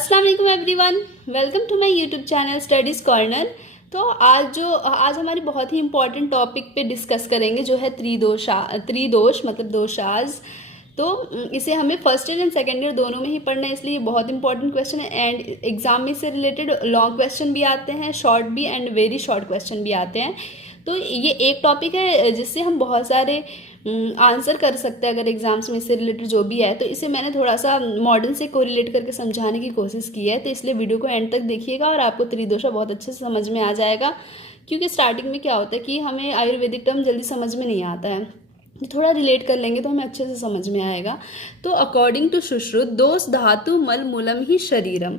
अस्सलाम वालेकुम everyone, welcome to my YouTube channel studies corner. तो आज हमारी बहुत ही इंपॉर्टेंट टॉपिक पे डिस्कस करेंगे जो है त्रिदोष मतलब दोषाज। तो इसे हमें first year and second year दोनों में ही पढ़ना है, इसलिए ये बहुत इंपॉर्टेंट क्वेश्चन है। एंड एग्जाम में से रिलेटेड लॉन्ग क्वेश्चन भी आते हैं, शॉर्ट भी एंड वेरी शॉर्ट क्वेश्चन भी आते हैं। तो ये एक टॉपिक है जिससे हम बहुत सारे आंसर कर सकते हैं अगर एग्जाम्स में इससे रिलेटेड जो भी है। तो इसे मैंने थोड़ा सा मॉडर्न से कोरिलेट करके समझाने की कोशिश की है, तो इसलिए वीडियो को एंड तक देखिएगा और आपको त्रिदोषा बहुत अच्छे से समझ में आ जाएगा। क्योंकि स्टार्टिंग में क्या होता है कि हमें आयुर्वेदिक टर्म जल्दी समझ में नहीं आता है, थोड़ा रिलेट कर लेंगे तो हमें अच्छे से समझ में आएगा। तो अकॉर्डिंग टू सुश्रुत दोष धातु मल मूलम ही शरीरम,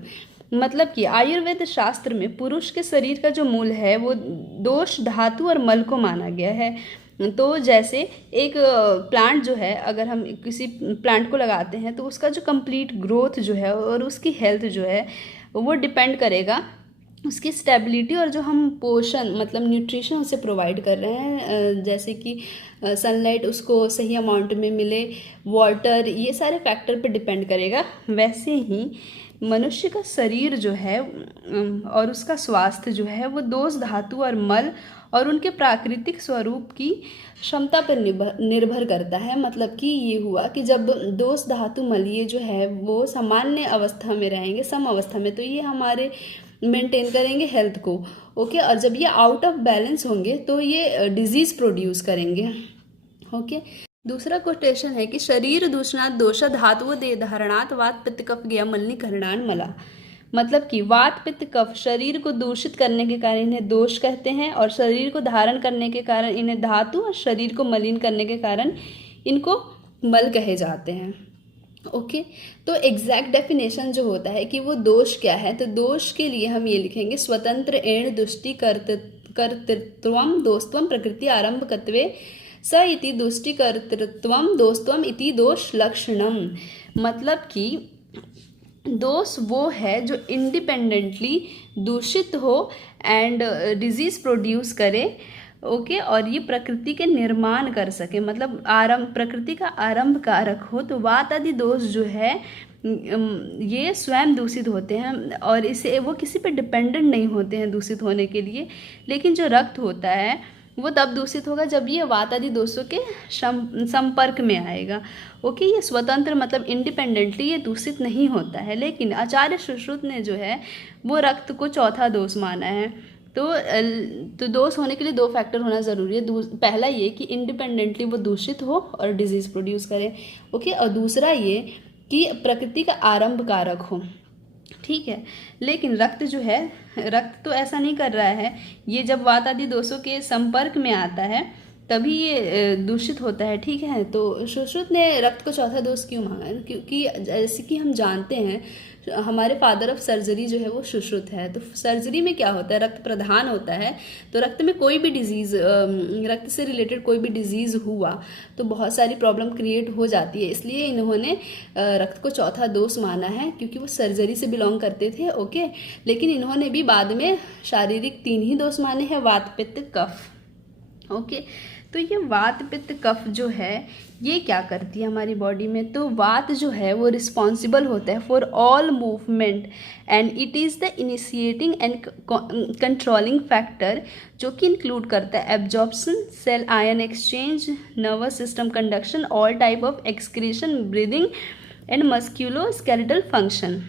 मतलब कि आयुर्वेद शास्त्र में पुरुष के शरीर का जो मूल है वो दोष धातु और मल को माना गया है। तो जैसे एक प्लांट जो है, अगर हम किसी प्लांट को लगाते हैं तो उसका जो कंप्लीट ग्रोथ जो है और उसकी हेल्थ जो है वो डिपेंड करेगा उसकी स्टेबिलिटी और जो हम पोषण मतलब न्यूट्रिशन उसे प्रोवाइड कर रहे हैं, जैसे कि सनलाइट उसको सही अमाउंट में मिले, वाटर, ये सारे फैक्टर पे डिपेंड करेगा। वैसे ही मनुष्य का शरीर जो है और उसका स्वास्थ्य जो है वो दोष धातु और मल और उनके प्राकृतिक स्वरूप की क्षमता पर निर्भर करता है। मतलब कि ये हुआ कि जब दोष धातु मल ये जो है वो सामान्य अवस्था में रहेंगे, सम अवस्था में, तो ये हमारे मेंटेन करेंगे हेल्थ को। ओके, और जब ये आउट ऑफ बैलेंस होंगे तो ये डिजीज प्रोड्यूस करेंगे। ओके, दूसरा क्वेश्चन है कि शरीर दूषणात् दोषा धातु दे धारणात् वात पित्त कफ गया मलिनीकरणान मला, मतलब कि वात पित्त कफ शरीर को दूषित करने के कारण इन्हें दोष कहते हैं और शरीर को धारण करने के कारण इन्हें धातु और शरीर को मलिन करने के कारण इनको मल कहे जाते हैं। ओके, तो एग्जैक्ट डेफिनेशन जो होता है कि वो दोष क्या है, तो दोष के लिए हम ये लिखेंगे स्वतंत्र एण दुष्टि कर्तृत्वम दोषत्वम प्रकृति आरंभकत्वे स इति दुष्टि कर्तृत्वम दोषत्वम इति दोष लक्षणम, मतलब कि दोष वो है जो इंडिपेंडेंटली दूषित हो एंड डिजीज प्रोड्यूस करे। ओके, और ये प्रकृति के निर्माण कर सके, मतलब प्रकृति का आरंभ कारक हो। तो वात आदि दोष जो है ये स्वयं दूषित होते हैं और इसे वो किसी पे डिपेंडेंट नहीं होते हैं दूषित होने के लिए। लेकिन जो रक्त होता है वो तब दूषित होगा जब ये वात आदि दोषों के संपर्क में आएगा। ओके, ये स्वतंत्र मतलब इंडिपेंडेंटली ये दूषित नहीं होता है। लेकिन आचार्य सुश्रुत ने जो है वो रक्त को चौथा दोष माना है। तो दोष होने के लिए दो फैक्टर होना ज़रूरी है। पहला ये कि इंडिपेंडेंटली वो दूषित हो और डिजीज़ प्रोड्यूस करे। ओके, और दूसरा ये कि प्रकृति का आरंभ कारक हो। ठीक है, लेकिन रक्त जो है, रक्त तो ऐसा नहीं कर रहा है, ये जब वात आदि दोषों के संपर्क में आता है तभी ये दूषित होता है। ठीक है, तो सुश्रुत ने रक्त को चौथा दोष क्यों मांगा, क्योंकि जैसे कि हम जानते हैं हमारे फादर ऑफ सर्जरी जो है वो सुश्रुत है। तो सर्जरी में क्या होता है, रक्त प्रधान होता है। तो रक्त में कोई भी डिजीज़, रक्त से रिलेटेड कोई भी डिजीज़ हुआ तो बहुत सारी प्रॉब्लम क्रिएट हो जाती है। इसलिए इन्होंने रक्त को चौथा दोष माना है, क्योंकि वो सर्जरी से बिलोंग करते थे। ओके, लेकिन इन्होंने भी बाद में शारीरिक 3 ही दोष माने हैं, वात पित्त कफ। ओके, तो ये वात पित्त कफ जो है ये क्या करती है हमारी बॉडी में, तो वात जो है वो रिस्पॉन्सिबल होता है for all movement and it is the initiating and controlling factor, जो कि इंक्लूड करता है absorption, cell ion exchange, nervous system conduction, all type of excretion, breathing and musculoskeletal function.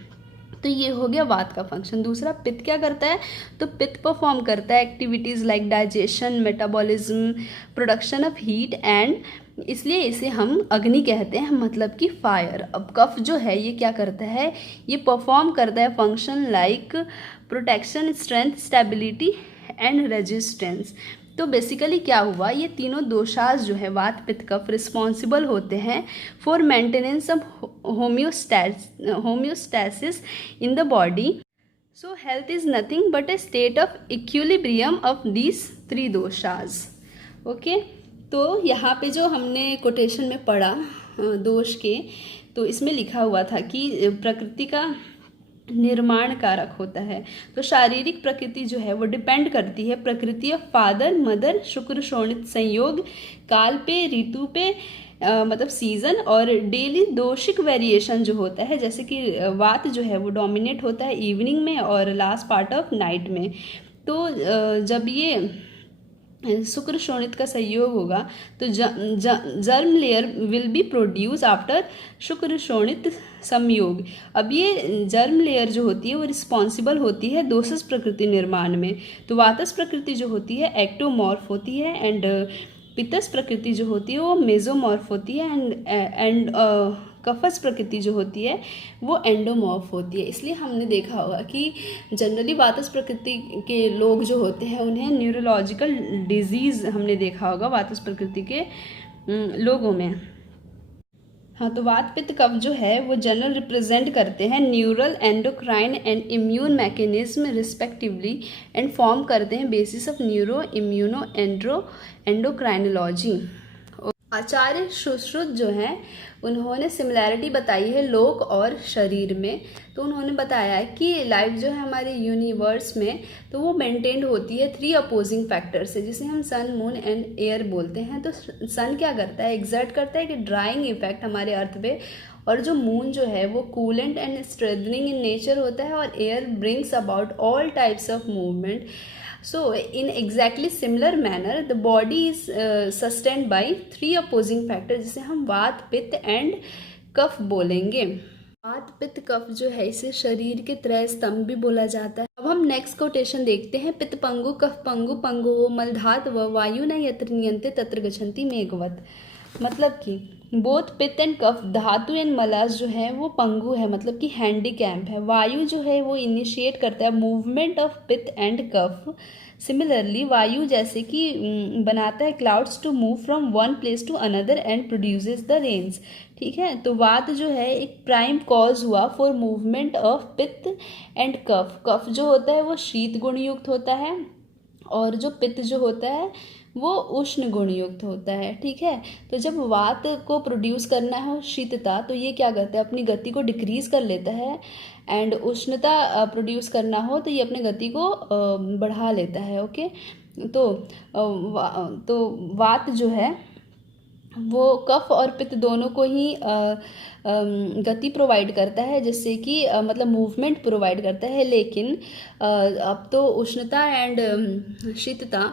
तो ये हो गया वात का फंक्शन। दूसरा पित्त क्या करता है, तो पित्त परफॉर्म करता है activities like digestion, metabolism, production of heat and, इसलिए इसे हम अग्नि कहते हैं, मतलब कि फायर। अब कफ जो है ये क्या करता है, ये परफॉर्म करता है function like protection, strength, stability and resistance. तो बेसिकली क्या हुआ, ये तीनों दोषाज जो है वात पित्त कफ रिस्पॉन्सिबल होते हैं for maintenance of homeostasis in the body. So health is nothing but A state of equilibrium of these 3 doshas. Okay, तो यहाँ पे जो हमने कोटेशन में पढ़ा दोष के, तो इसमें लिखा हुआ था कि प्रकृति का निर्माण कारक होता है। तो शारीरिक प्रकृति जो है वो डिपेंड करती है प्रकृति ऑफ फादर मदर शुक्र शोणित संयोग, काल पे, ऋतु पे, मतलब सीजन, और डेली दोषिक वेरिएशन जो होता है, जैसे कि वात जो है वो डोमिनेट होता है इवनिंग में और लास्ट पार्ट ऑफ नाइट में। तो जब ये शुक्र शोणित का संयोग होगा तो germ layer will be produce after शुक्र शोणित संयोग। अब ये जर्म लेयर जो होती है वो रिस्पॉन्सिबल होती है दोषस प्रकृति निर्माण में। तो वातस प्रकृति जो होती है एक्टोमॉर्फ होती है, एंड पित्तस प्रकृति जो होती है वो मेजोमॉर्फ होती है, एंड कफस प्रकृति जो होती है वो एंडोमॉर्फ होती है। इसलिए हमने देखा होगा कि जनरली वातस प्रकृति के लोग जो होते हैं उन्हें न्यूरोलॉजिकल डिजीज़ हमने देखा होगा वातस प्रकृति के लोगों में। हाँ, तो वात पित्त कफ जो है वो जनरल रिप्रेजेंट करते हैं neural, endocrine and immune mechanism respectively, and form करते हैं basis of neuro immuno endocrinology. Acharya Sushruta जो हैं उन्होंने सिमिलैरिटी बताई है लोक और शरीर में। तो उन्होंने बताया है कि लाइफ जो है हमारे यूनिवर्स में तो वो मेंटेन्ड होती है 3 अपोजिंग फैक्टर से, जिसे हम सन मून एंड एयर बोलते हैं। तो सन क्या करता है, एग्जर्ट करता है कि ड्राइंग इफेक्ट हमारे अर्थ पे, और जो मून जो है वो coolant and strengthening in nature होता है, और air brings about all types of movement. So in exactly similar manner the body is sustained by 3 opposing factors, जिसे हम वात पित्त एंड कफ बोलेंगे। वात पित्त कफ जो है इसे शरीर के त्रय स्तंभ भी बोला जाता है। अब हम नेक्स्ट कोटेशन देखते हैं। पित्त पंगु कफ पंगु पंगु मलधात व वायु न यत्र नियंते तत्र गच्छन्ति मेघवत। मतलब कि बोथ पित्त एंड कफ धातु एंड मलास जो है वो पंगु है, मतलब कि हैंडीकैप है। वायु जो है वो इनिशिएट करता है मूवमेंट ऑफ पित्त एंड कफ। सिमिलरली वायु जैसे कि बनाता है clouds to move from one place to another and produces the rains. ठीक है, तो वात जो है एक प्राइम कॉज हुआ फॉर मूवमेंट ऑफ पित्त एंड कफ। कफ जो होता है वो शीत गुण युक्त होता है, और जो पित्त जो होता है वो उष्ण गुण युक्त होता है। ठीक है, तो जब वात को प्रोड्यूस करना हो शीतता तो ये क्या करता है, अपनी गति को डिक्रीज कर लेता है, एंड उष्णता प्रोड्यूस करना हो तो ये अपनी गति को बढ़ा लेता है। ओके, तो वात जो है वो कफ और पित्त दोनों को ही गति प्रोवाइड करता है, जिससे कि मतलब मूवमेंट प्रोवाइड करता है। लेकिन अब तो उष्णता एंड शीतता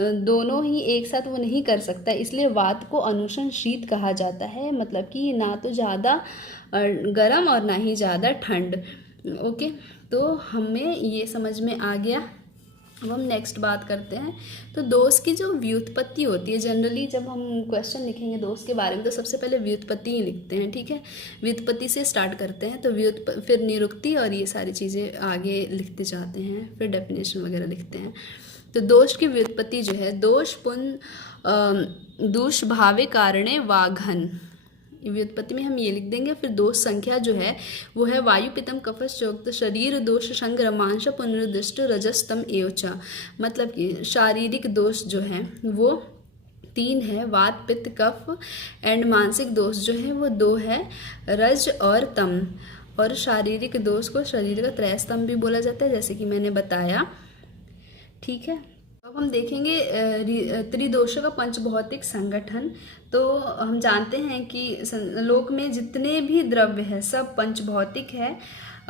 दोनों ही एक साथ वो नहीं कर सकता, इसलिए वात को अनुष्ण शीत कहा जाता है। मतलब कि ना तो ज़्यादा गर्म और ना ही ज़्यादा ठंड। ओके, तो हमें ये समझ में आ गया। अब हम नेक्स्ट बात करते हैं। तो दोष की जो व्युत्पत्ति होती है, जनरली जब हम क्वेश्चन लिखेंगे दोष के बारे में तो सबसे पहले व्युत्पत्ति ही लिखते हैं। ठीक है, व्युत्पत्ति से स्टार्ट करते हैं, तो फिर निरुक्ति और ये सारी चीज़ें आगे लिखते जाते हैं, फिर डेफिनेशन वगैरह लिखते हैं। तो दोष की व्युत्पत्ति जो है दोष पुन दुष्भावे कारणे वाघन, व्युत्पत्ति में हम ये लिख देंगे। फिर दोष संख्या जो है वो है वायु पितम कफश चोक्त शरीर दोष संग्रमांश पुनरुदिष्ट रजस्तम एवचा। मतलब कि शारीरिक दोष जो है वो 3 है, वात पित्त कफ, एंड मानसिक दोष जो है वो 2 है, रज और तम। और शारीरिक दोष को शरीर का त्रय स्तंभ भी बोला जाता है, जैसे कि मैंने बताया। ठीक है, अब हम देखेंगे त्रिदोषों का पंचभौतिक संगठन। तो हम जानते हैं कि लोक में जितने भी द्रव्य है सब पंचभौतिक है,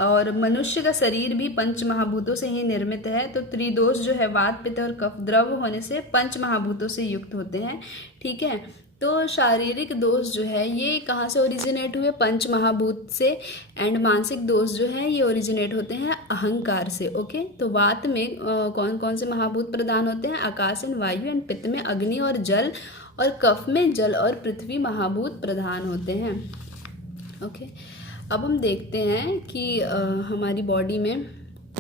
और मनुष्य का शरीर भी पंच महाभूतों से ही निर्मित है। तो त्रिदोष जो है वात पित्त और कफ द्रव्य होने से पंच महाभूतों से युक्त होते हैं। ठीक है, तो शारीरिक दोष जो है ये कहाँ से ओरिजिनेट हुए, पंच महाभूत से, एंड मानसिक दोष जो है ये ओरिजिनेट होते हैं अहंकार से। ओके, तो वात में कौन कौन से महाभूत प्रदान होते हैं, आकाश एंड वायु, एंड पित्त में अग्नि और जल, और कफ में जल और पृथ्वी महाभूत प्रधान होते हैं। ओके, अब हम देखते हैं कि हमारी बॉडी में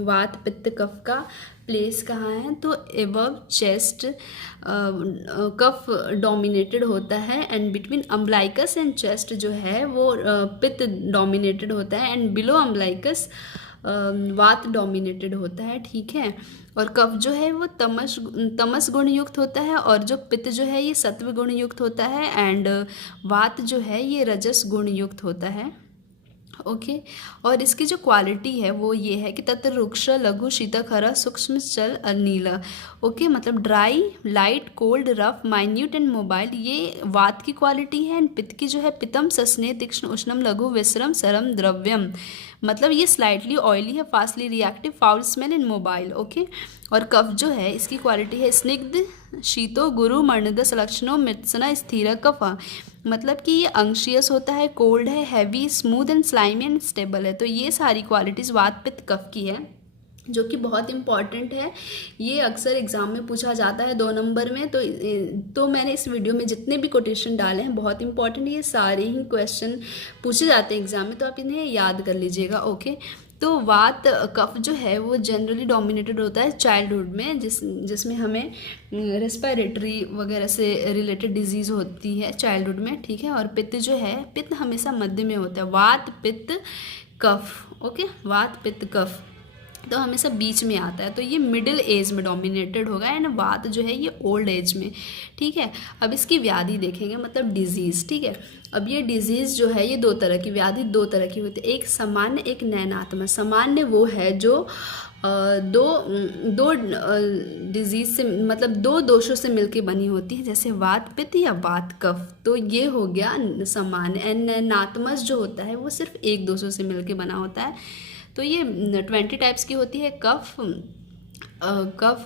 वात पित्त कफ का प्लेस कहाँ है। तो एबव चेस्ट कफ डोमिनेटेड होता है, and between umbilicus and chest जो है वो पित्त डोमिनेटेड होता है, एंड बिलो अम्बलाइकस वात डोमिनेटेड होता है। ठीक है, और कफ जो है वो तमस गुण युक्त होता है, और जो पित्त जो है ये सत्व गुण युक्त होता है, एंड वात जो है ये रजस गुण युक्त होता है। ओके। और इसकी जो क्वालिटी है वो ये है कि तत्र रुक्ष लघु शीतखर सूक्ष्म जल अनिल। ओके, मतलब dry, light, cold, rough, minute and mobile, ये वात की क्वालिटी है। एंड पित्त की जो है पितम, सस्नेह, तीक्ष्ण, उष्णम, लघु, विश्रम, सरम, द्रव्यम, मतलब ये स्लाइटली ऑयली है, fastly reactive, foul smell and mobile. Okay. और कफ जो है इसकी क्वालिटी है स्निग्ध, शीतो, गुरु, मर्णद, सलक्षणों, मृत्सना, स्थिर कफ, मतलब कि ये अंशियस होता है, कोल्ड है, heavy, smooth and slimy and stable है। तो ये सारी क्वालिटीज़ वात पित्त कफ की है, जो कि बहुत इंपॉर्टेंट है। ये अक्सर एग्ज़ाम में पूछा जाता है 2 नंबर में। तो मैंने इस वीडियो में जितने भी कोटेशन डाले हैं बहुत इंपॉर्टेंट, ये सारे ही क्वेश्चन पूछे जाते हैं एग्ज़ाम में, तो आप इन्हें याद कर लीजिएगा। ओके। तो वात कफ जो है वो जनरली डोमिनेटेड होता है चाइल्डहुड में, जिसमें हमें रेस्पिरेटरी वगैरह से रिलेटेड डिजीज़ होती है चाइल्डहुड में, ठीक है। और पित्त जो है, पित्त हमेशा मध्य में होता है, वात पित्त कफ। ओके, वात पित्त कफ तो हमेशा बीच में आता है, तो ये मिडिल एज में डोमिनेटेड होगा, एंड वात जो है ये ओल्ड एज में, ठीक है। अब इसकी व्याधि देखेंगे, मतलब डिजीज़, ठीक है। अब ये डिजीज़ जो है ये 2 तरह की, व्याधि 2 तरह की होती है, एक सामान्य, एक नयनात्मक। सामान्य वो है जो दो डिजीज से, मतलब 2 दोषों से मिलके बनी होती है, जैसे वात पित्त या वात कफ, तो ये हो गया सामान्य। एंड नयनात्मक जो होता है वो सिर्फ 1 दोषों से मिलके बना होता है। तो ये 20 टाइप्स की होती है। कफ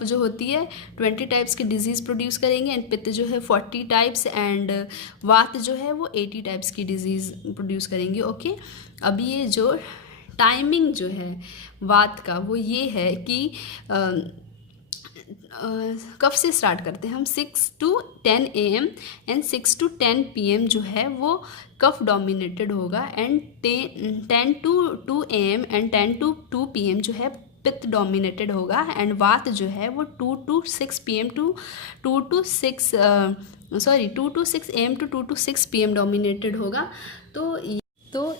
जो होती है 20 टाइप्स की डिजीज़ प्रोड्यूस करेंगे, एंड पित्त जो है 40 टाइप्स, एंड वात जो है वो 80 टाइप्स की डिजीज़ प्रोड्यूस करेंगी। ओके। अब ये जो टाइमिंग जो है वात का वो ये है कि कब से स्टार्ट करते हैं हम, 6 to 10 AM and 6 to 10 PM जो है वो कफ डोमिनेटेड होगा, and 10 to 2 AM and 10 to 2 PM जो है पित्त डोमिनेटेड होगा, एंड वात जो है वो 2 to 6 PM to 2 to 6 AM to 2 to 6 PM dominated होगा। तो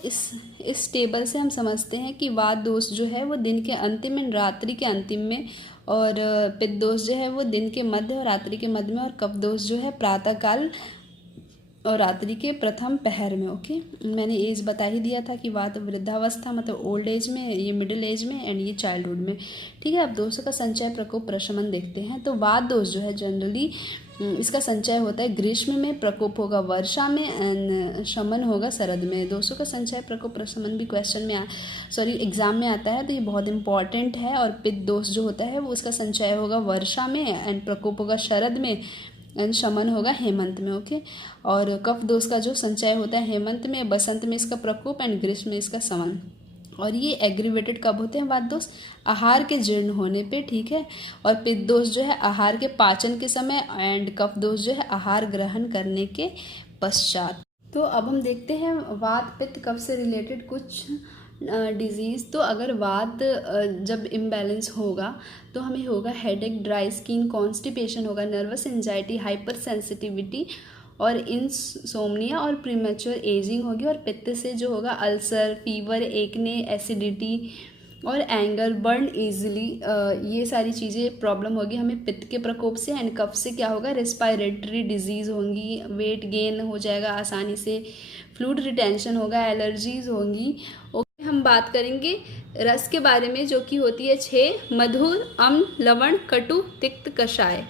इस टेबल से हम समझते हैं कि वात दोष जो है वो दिन के अंतिम एंड रात्रि के अंतिम में, और पित्त दोष जो है वो दिन के मध्य और रात्रि के मध्य में, और कफ दोष जो है प्रातःकाल और रात्रि के प्रथम पहर में। ओके, मैंने एज बता ही दिया था कि वात वृद्धावस्था मतलब ओल्ड एज में, ये मिडिल एज में, एंड ये चाइल्डहुड में, ठीक है। अब दोषों का संचय, प्रकोप, प्रशमन देखते हैं। तो वात दोष जो है जनरली इसका संचय होता है ग्रीष्म में, प्रकोप होगा वर्षा में, एंड शमन होगा शरद में। दोषों का संचय, प्रकोप, प्रशमन भी क्वेश्चन में एग्जाम में आता है, तो ये बहुत इंपॉर्टेंट है। और पित्त दोष जो होता है वो उसका संचय होगा वर्षा में, एंड प्रकोप होगा शरद में, एंड शमन होगा हेमंत में। ओके। और कफ दोष का जो संचय होता है हेमंत में, बसंत में इसका प्रकोप, एंड ग्रीष्म में इसका शमन। और ये एग्रीवेटेड कब होते हैं वात दोष, आहार के जीर्ण होने पे, ठीक है। और पित्त दोष जो है आहार के पाचन के समय, एंड कफ दोष जो है आहार ग्रहण करने के पश्चात। तो अब हम देखते हैं वात पित्त कफ से रिलेटेड कुछ डिजीज़। तो अगर वात जब इम्बैलेंस होगा तो हमें होगा हेडेक, ड्राई स्किन, कॉन्स्टिपेशन होगा, नर्वस एंजाइटी, हाइपर सेंसिटिविटी और इंसोम्निया और प्रीमेच्योर एजिंग होगी। और पित्त से जो होगा अल्सर, फीवर, एकने, एसिडिटी और एंगर, बर्न ईजिली, ये सारी चीज़ें प्रॉब्लम होगी हमें पित्त के प्रकोप से। एंड कफ से क्या होगा, रेस्पिरेटरी डिजीज़ होंगी, वेट गेन हो जाएगा आसानी से, फ्लूइड रिटेंशन होगा, एलर्जीज होंगी। ओके, हम बात करेंगे रस के बारे में, जो कि होती है 6, मधुर, अम्ल, लवण, कटु, तिक्त, कषाय।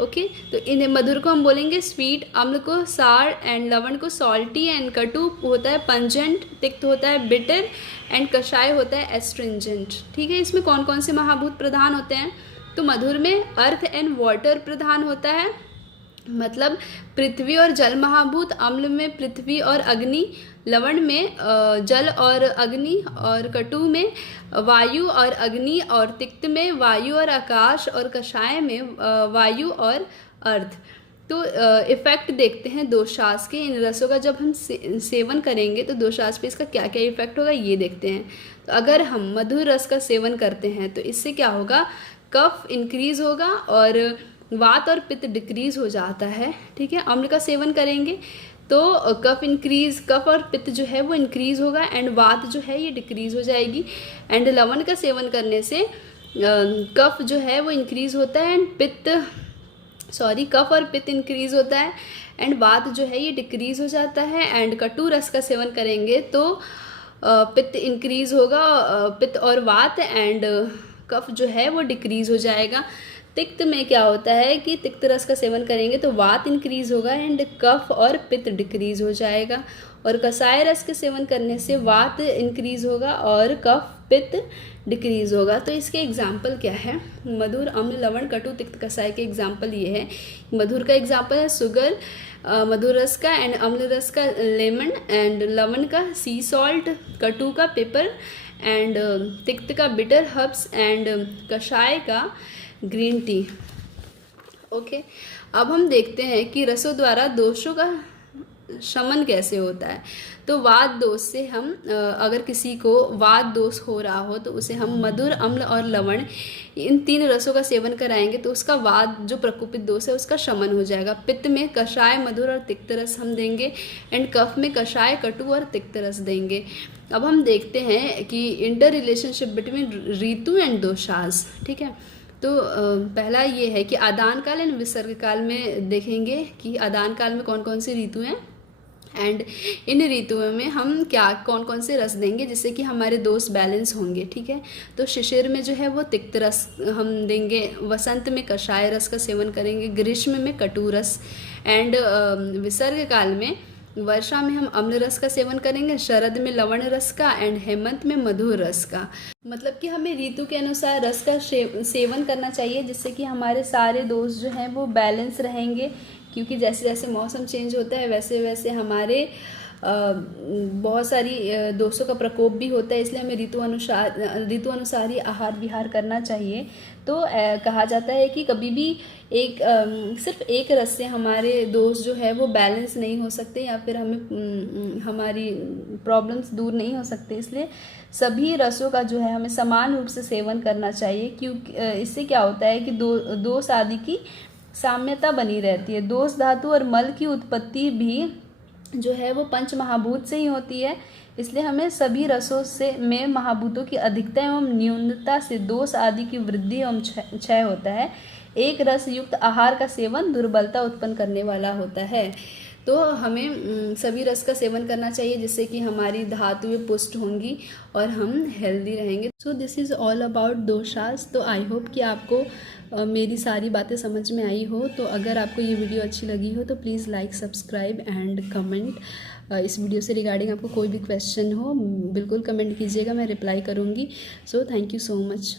ओके, तो इन्हें मधुर को हम बोलेंगे स्वीट, अम्ल को सार, एंड लवण को सॉल्टी, एंड कटु होता है पंजेंट, तिक्त होता है बिटर, एंड कषाय होता है एस्ट्रिंजेंट, ठीक है। इसमें कौन कौन से महाभूत प्रधान होते हैं, तो मधुर में अर्थ एंड वाटर प्रधान होता है, मतलब पृथ्वी और जल महाभूत, अम्ल में पृथ्वी और अग्नि, लवण में जल और अग्नि, और कटु में वायु और अग्नि, और तिक्त में वायु और आकाश, और कषाय में वायु और अर्थ। तो इफ़ेक्ट देखते हैं दोषास के। इन रसों का जब हम सेवन करेंगे तो दोषास पे इसका क्या क्या इफेक्ट होगा ये देखते हैं। तो अगर हम मधुर रस का सेवन करते हैं तो इससे क्या होगा, कफ इंक्रीज होगा और वात और पित्त डिक्रीज हो जाता है, ठीक है। अम्ल का सेवन करेंगे तो कफ और पित्त जो है वो इंक्रीज होगा, एंड वात जो है ये डिक्रीज हो जाएगी। एंड लवण का सेवन करने से कफ जो है वो इंक्रीज होता है, एंड कफ और पित्त इंक्रीज होता है, एंड वात जो है ये डिक्रीज हो जाता है। एंड कटु रस का सेवन करेंगे तो पित्त इंक्रीज होगा, पित्त और वात, एंड कफ जो है वो डिक्रीज हो जाएगा। तिक्त में क्या होता है कि तिक्त रस का सेवन करेंगे तो वात इंक्रीज होगा एंड कफ और पित्त डिक्रीज हो जाएगा। और कसाय रस के सेवन करने से वात इंक्रीज होगा और कफ पित्त डिक्रीज होगा। तो इसके एग्जाम्पल क्या है? मधुर, अम्ल, लवण, कटु, तिक्त, कसाय के एग्जाम्पल ये है। मधुर का एग्जाम्पल है शुगर, मधुर रस का, एंड अम्ल रस का लेमन, एंड लवण का सी सॉल्ट, कटु का पेपर, एंड तिक्त का बिटर हर्ब्स, एंड कषाय का ग्रीन टी। ओके, अब हम देखते हैं कि रसों द्वारा दोषों का शमन कैसे होता है। तो वात दोष से हम अगर किसी को वात दोष हो रहा हो तो उसे हम मधुर, अम्ल और लवण इन 3 रसों का सेवन कराएंगे तो उसका वात जो प्रकोपित दोष है उसका शमन हो जाएगा। पित्त में कषाय, मधुर और तिक्त रस हम देंगे, एंड कफ में कषाय, कटु और तिक्त रस देंगे। अब हम देखते हैं कि inter relationship between Ritu and doshas. ठीक है, तो पहला ये है कि आदान काल एंड विसर्ग काल में देखेंगे कि आदान काल में कौन कौन सी ऋतु हैं एंड इन ऋतुओं में हम क्या कौन कौन से रस देंगे जिससे कि हमारे दोष बैलेंस होंगे। ठीक है, तो शिशिर में जो है वो तिक्त रस हम देंगे, वसंत में कषाय रस का सेवन करेंगे, ग्रीष्म में कटु रस, एंड विसर्ग काल में वर्षा में हम अम्ल रस का सेवन करेंगे, शरद में लवण रस का, एंड हेमंत में मधुर रस का। मतलब कि हमें ऋतु के अनुसार रस का सेवन करना चाहिए जिससे कि हमारे सारे दोष जो हैं वो बैलेंस रहेंगे, क्योंकि जैसे जैसे मौसम चेंज होता है वैसे वैसे हमारे बहुत सारी दोषों का प्रकोप भी होता है, इसलिए हमें ऋतु अनुसार ही आहार विहार करना चाहिए। तो कहा जाता है कि कभी भी सिर्फ एक रस से हमारे दोष जो है वो बैलेंस नहीं हो सकते या फिर हमें हमारी प्रॉब्लम्स दूर नहीं हो सकते, इसलिए सभी रसों का जो है हमें समान रूप से सेवन करना चाहिए। क्योंकि इससे क्या होता है कि दोष आदि की साम्यता बनी रहती है। दोष धातु और मल की उत्पत्ति भी जो है वो पंच महाभूत से ही होती है, इसलिए हमें सभी रसों में महाभूतों की अधिकता एवं न्यूनता से दोष आदि की वृद्धि एवं क्षय होता है। एक रस युक्त आहार का सेवन दुर्बलता उत्पन्न करने वाला होता है। तो हमें सभी रस का सेवन करना चाहिए जिससे कि हमारी धातुएं पुष्ट होंगी और हम हेल्दी रहेंगे। So this is all about doshas. तो आई होप कि आपको मेरी सारी बातें समझ में आई हो। तो अगर आपको ये वीडियो अच्छी लगी हो तो please like, subscribe and comment. इस वीडियो से रिगार्डिंग आपको कोई भी क्वेश्चन हो बिल्कुल कमेंट कीजिएगा, मैं रिप्लाई करूँगी। So thank you so much.